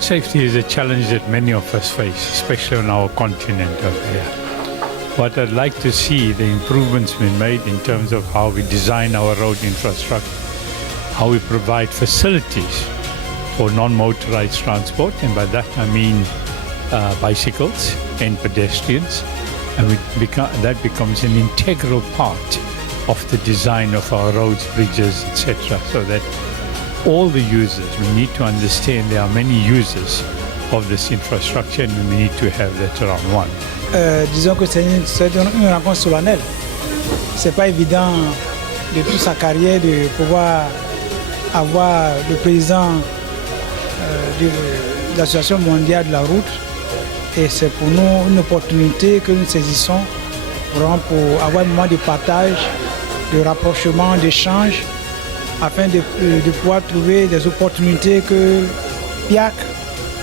Road safety is a challenge that many of us face, especially on our continent over here. What I'd like to see the improvements being made in terms of how we design our road infrastructure, how we provide facilities for non-motorized transport, and by that I mean bicycles and pedestrians, and that becomes an integral part of the design of our roads, bridges, etc. So that all the users, we need to understand there are many users of this infrastructure and we need to have that around one. Disons que c'est une rencontre solennelle. C'est pas évident de toute sa carrière de pouvoir avoir le président de l'Association mondiale de la route. Et c'est pour nous une opportunité que nous saisissons vraiment pour avoir un moment de partage, de rapprochement, d'échange, afin de pouvoir trouver des opportunités que PIAC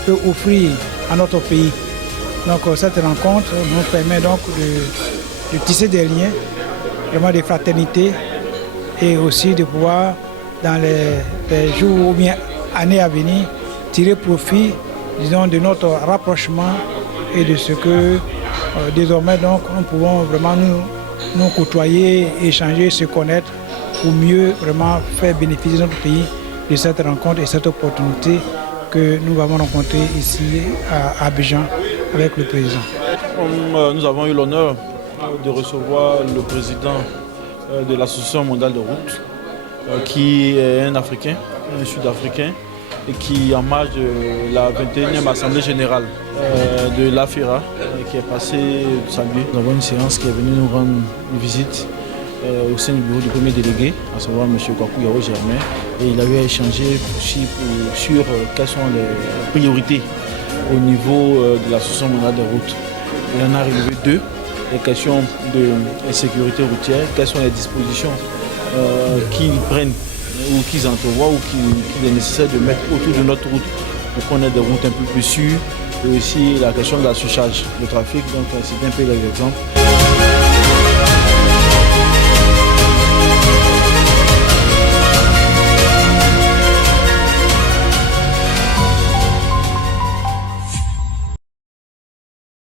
peut offrir à notre pays. Donc cette rencontre nous permet donc de tisser des liens, vraiment de fraternité, et aussi de pouvoir, dans les jours ou bien années à venir, tirer profit, disons, de notre rapprochement et de ce que désormais donc nous pouvons vraiment nous côtoyer, échanger, se connaître pour mieux vraiment faire bénéficier notre pays de cette rencontre et cette opportunité que nous avons rencontrée ici à Abidjan avec le président. Nous avons eu l'honneur de recevoir le président de l'Association mondiale de route, qui est un Africain, un Sud-Africain, et qui en marge de la 21e Assemblée Générale de l'AFIRA, qui est passée saluer. Nous avons une séance qui est venue nous rendre une visite au sein du bureau du premier délégué, à savoir M. Kwaku Yao Germain, et il avait échangé sur quelles sont les priorités au niveau de l'Association mondiale de route. Il en a relevé deux, les questions de sécurité routière, quelles sont les dispositions qu'ils prennent ou qu'ils entrevoient ou qu'il est nécessaire de mettre autour de notre route pour qu'on ait des routes un peu plus sûres, et aussi la question de la surcharge de trafic, donc c'est un peu les exemples.